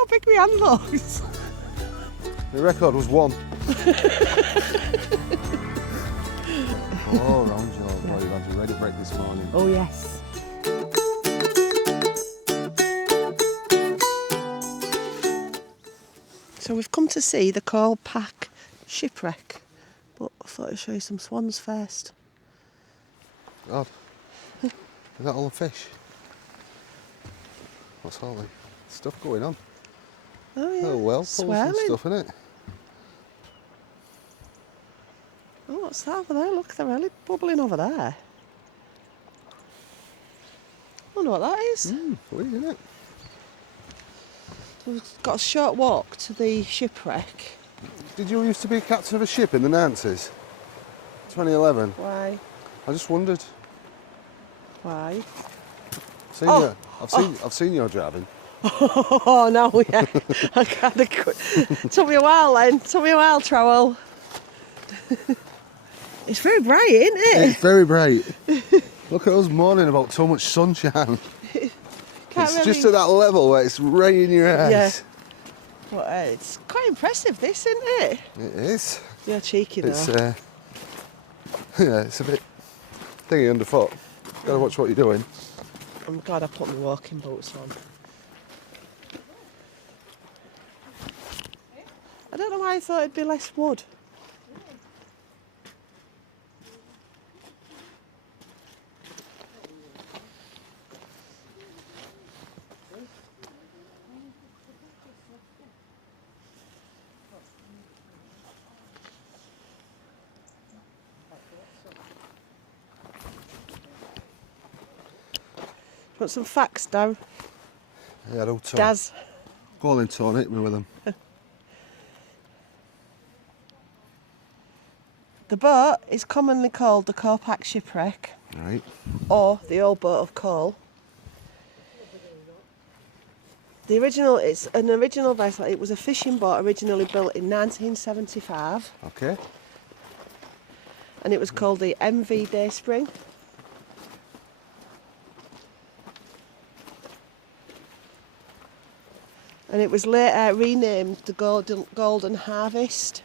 how big my hand looks. The record was 1. Oh, round your boy, you had a ready break this morning. Oh yes. So we've come to see the Caol Shipwreck, but I thought I'd show you some swans first. God, is that all the fish? What's all the stuff going on? Oh yeah. Oh well, pulls and stuff in it. Oh, what's that over there? Look, they're really bubbling over there. I wonder what that is. Weird, isn't it? We've got a short walk to the shipwreck. Did you used to be a captain of a ship in the 90s? 2011. Why? I just wondered. Why? I've seen you driving. Oh no, yeah. I kind of quit. Took me a while then. Took me a while, Trowell. It's very bright, isn't it? It's very bright. Look at us moaning about so much sunshine. It's just at that level where it's right in your eyes. Yeah. But it's quite impressive, this, isn't it? It is. You're cheeky though. It's yeah, it's a bit thingy underfoot. Gotta watch what you're doing. I'm glad I put my walking boots on. I don't know why I thought it'd be less wood. Want some facts, Darren? Yeah, don't talk. Daz. Go on in, Tony, hit me with them. The boat is commonly called the Caol Shipwreck, Right. or the Old Boat of Caol. It's an original vessel. It was a fishing boat originally built in 1975, Okay. and it was called the MV Dayspring. And it was later renamed the Golden Harvest.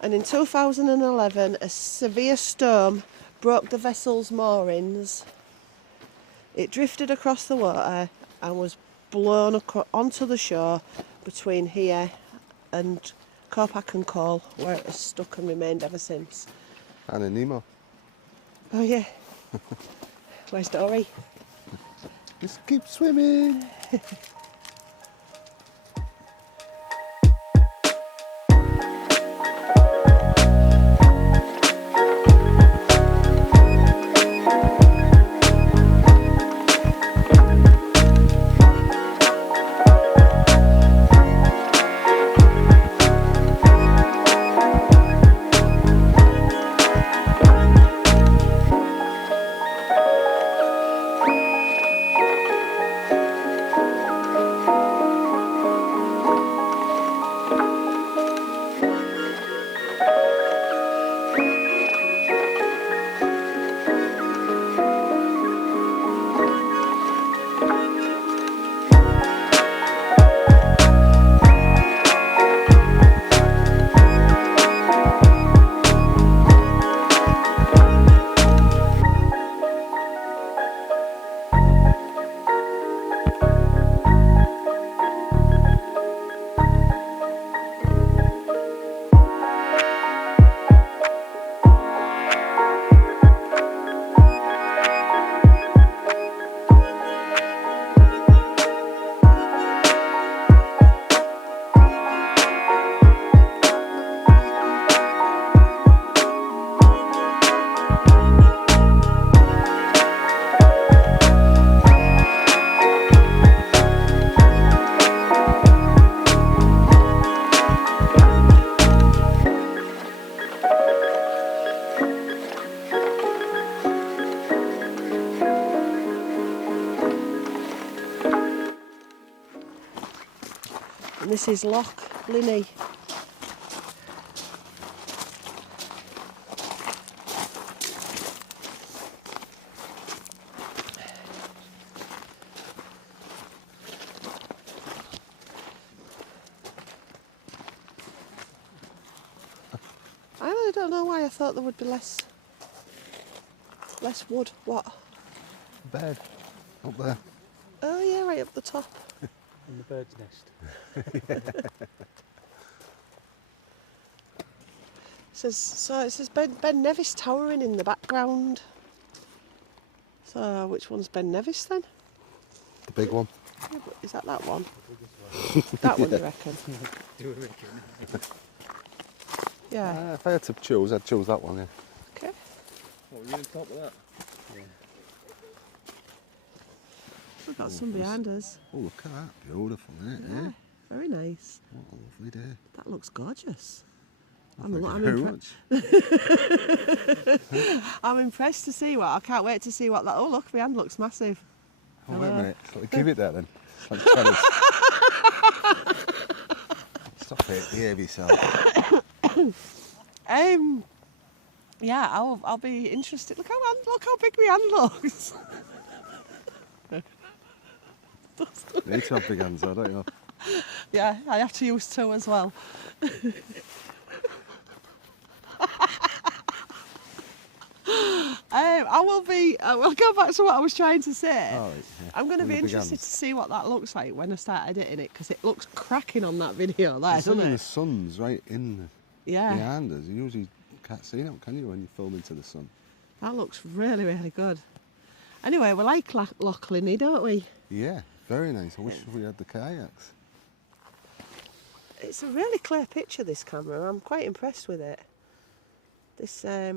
And in 2011, a severe storm broke the vessel's moorings. It drifted across the water and was blown onto the shore between here and Caol and Caol, where it has stuck and remained ever since. And a Nemo. Oh yeah. Where's Dory? Just keep swimming. And this is Loch Linney. I really don't know why I thought there would be less wood. What? Bed up there. Oh yeah, right up the top. In the bird's nest. It says Ben Nevis towering in the background. So which one's Ben Nevis then? The big one. Yeah, but is that one? That one, you reckon? Do a reckon. Yeah. If I had to choose, I'd choose that one, yeah. Okay. What, were you on top of that? Yeah. We've got some behind us. Oh, look at that. Beautiful, isn't it? Yeah. Very nice. What a lovely day. That looks gorgeous. Thank you very much. I'm impressed to see what. I can't wait to see what that. Oh, look, behind looks massive. Oh, wait a minute. Give it there then. Like tennis. Stop it. Behave yourself. Yeah, I'll be interested. Look how big my hand looks. You need to have big hands though, don't you? Yeah, I have to use two as well. I will go back to what I was trying to say. Oh, right, yeah. I'm going to With be the big interested hands. to see what that looks like when I start editing it, because it looks cracking on that video there, It's doesn't only the it? sun's right in Yeah, behind us. You usually can't see it, can you, when you film into the sun? that looks really, really good. Anyway, we like Loch Linney, don't we? Yeah, very nice. I wish we had the kayaks. It's a really clear picture, this camera. I'm quite impressed with it. This, I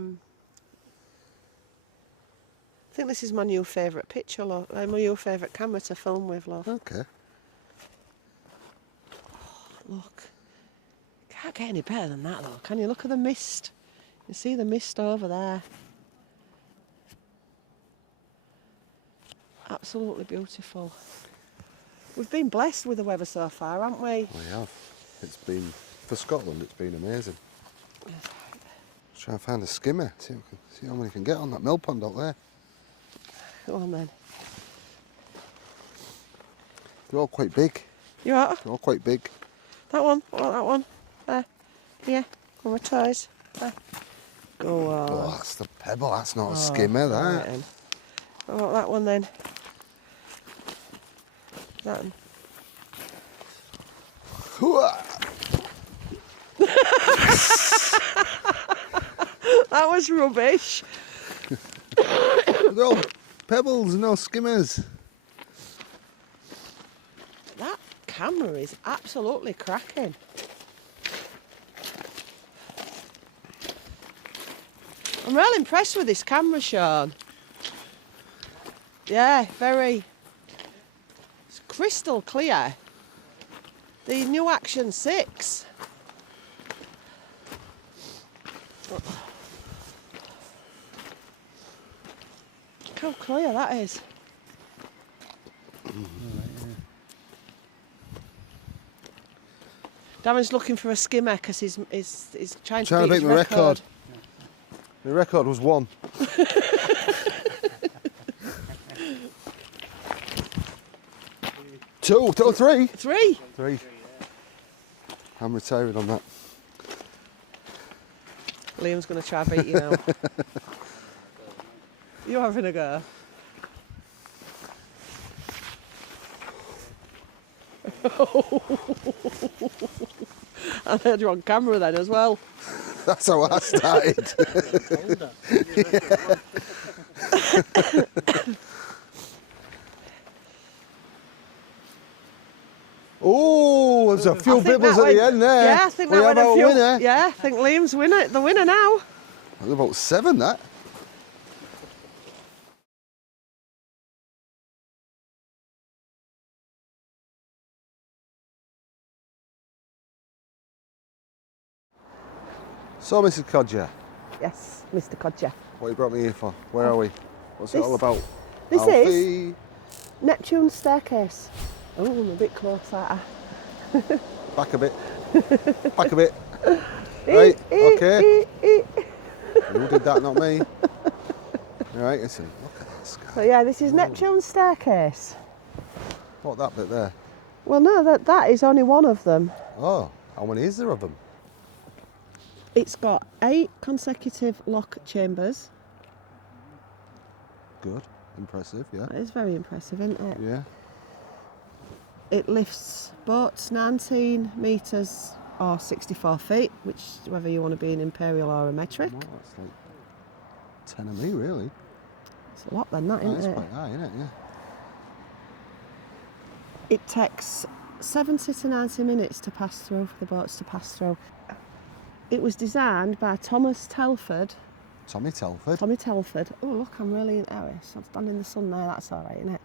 think this is my new favourite picture, my new favourite camera to film with, love. Okay. Look, can't get any better than that, though. Can you? Look at the mist. You see the mist over there. Absolutely beautiful. We've been blessed with the weather so far, haven't we? We have. It's been, for Scotland, it's been amazing. Try and find a skimmer. See how many can get on that mill pond out there. Go on then. They're all quite big. You are? They're all quite big. That one? I want that one. There. Here. On my toes. There. Go on. Oh, that's the pebble. That's not a skimmer, that. Right then. I want that one then. That one. That was rubbish. They're all pebbles, no skimmers. That camera is absolutely cracking. I'm really impressed with this camera, Sean. Yeah, very. It's crystal clear. The new Action 6. Look how clear that is. Darren's looking for a skimmer because he's trying to beat his my record. record. My record was 1. Two, 3. 3. 3. I'm retiring on that. Liam's going to try and beat you now. You're having a go. I heard you on camera then as well. That's how I started. Oh, there's a few bibbles at the end there. Yeah, I think we that have went a our few. winner. Yeah, I think Liam's the winner now. That's about 7, that. So, Mrs. Codger, Yes, Mr. Codger. what you brought me here for? Where are we? What's it all about? This Alfie. is Neptune staircase. Oh, I'm a bit close, aren't I? Back a bit. Back a bit. Right, okay. You did that, not me. Right, listen, look at that sky. But yeah, this is Neptune's staircase. What, that bit there? Well, no, that is only one of them. Oh, how many is there of them? It's got 8 consecutive lock chambers. Good, impressive, yeah. That is very impressive, isn't it? Yeah. It lifts boats 19 metres or 64 feet, which whether you want to be an imperial or a metric. Well, that's like 10 of me, really. It's a lot then, that, isn't That is it? quite high, isn't it? Yeah. It takes 70 to 90 minutes to pass through, for the boats to pass through. It was designed by Thomas Telford. Tommy Telford. Tommy Telford. Oh, look, I'm really in Harris. I'm standing in the sun there, that's all right, isn't it?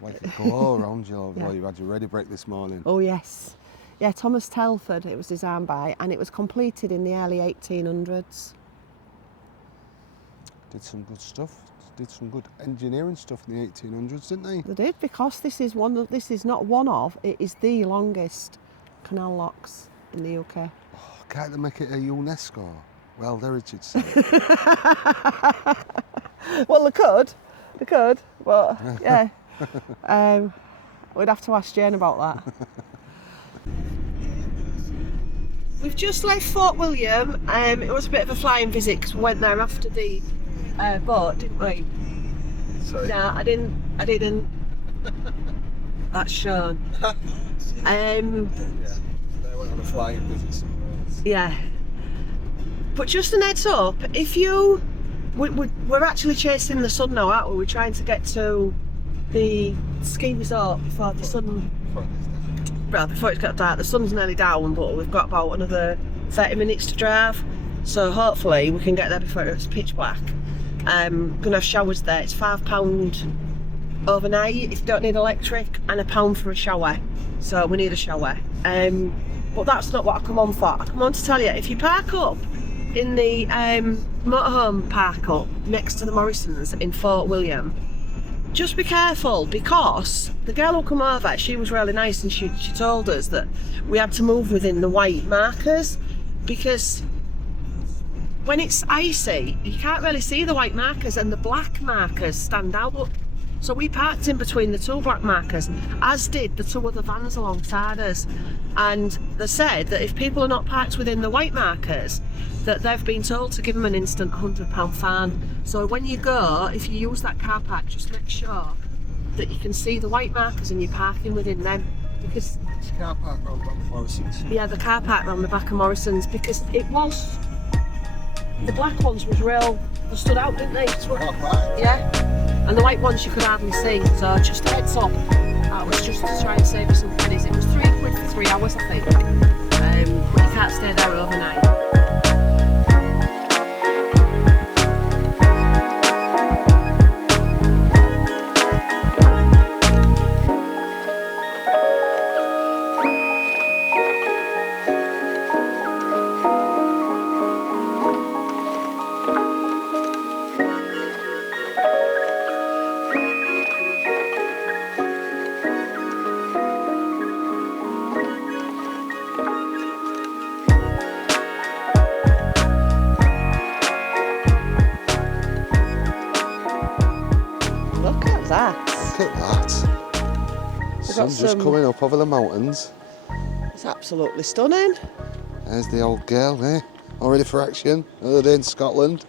Like it go all around you, Yeah. you had your ready break this morning. Oh, yes. Yeah, Thomas Telford it was designed by, and it was completed in the early 1800s. Did some good stuff. Did some good engineering stuff in the 1800s, didn't they? They did, because this is not one of, it is the longest canal locks in the UK. Oh, can't they make it a UNESCO World Heritage Site? Well, they could, but yeah. We'd have to ask Jane about that. We've just left Fort William. It was a bit of a flying visit because we went there after the boat, didn't we? Sorry. No, I didn't. That's shown. Yeah, they went on a flying visit somewhere else. Yeah. But just an heads up, if you... We're actually chasing the sun now, aren't we? We're trying to get to the ski resort before the sun... Well, before it's got dark. The sun's nearly down, but we've got about another 30 minutes to drive. So hopefully we can get there before it's pitch black. Gonna have showers there. It's £5 overnight if you don't need electric, and £1 for a shower. So we need a shower. But that's not what I come on for. I come on to tell you, if you park up in the motorhome park up next to the Morrisons in Fort William, just be careful, because the girl who come over, she was really nice, and she told us that we had to move within the white markers, because when it's icy you can't really see the white markers, and the black markers stand out. So we parked in between the 2 black markers, as did the 2 other vans alongside us, and they said that if people are not parked within the white markers, that they've been told to give them an instant £100 fine. So when you go, if you use that car park, just make sure that you can see the white markers and you're parking within them, because It's a car park round back of Morrison's. yeah, the car park around the back of Morrison's, because it was, the black ones was real, they stood out, didn't they? Yeah, and the white ones you could hardly see, so just a heads up. That was just to try and save you some pennies. It was £3 for 3 hours, I think, but you can't stay there overnight. Look at that. Look at that. Sun's just some- coming up over the mountains. It's absolutely stunning. There's the old girl, eh? All ready for action. Another day in Scotland.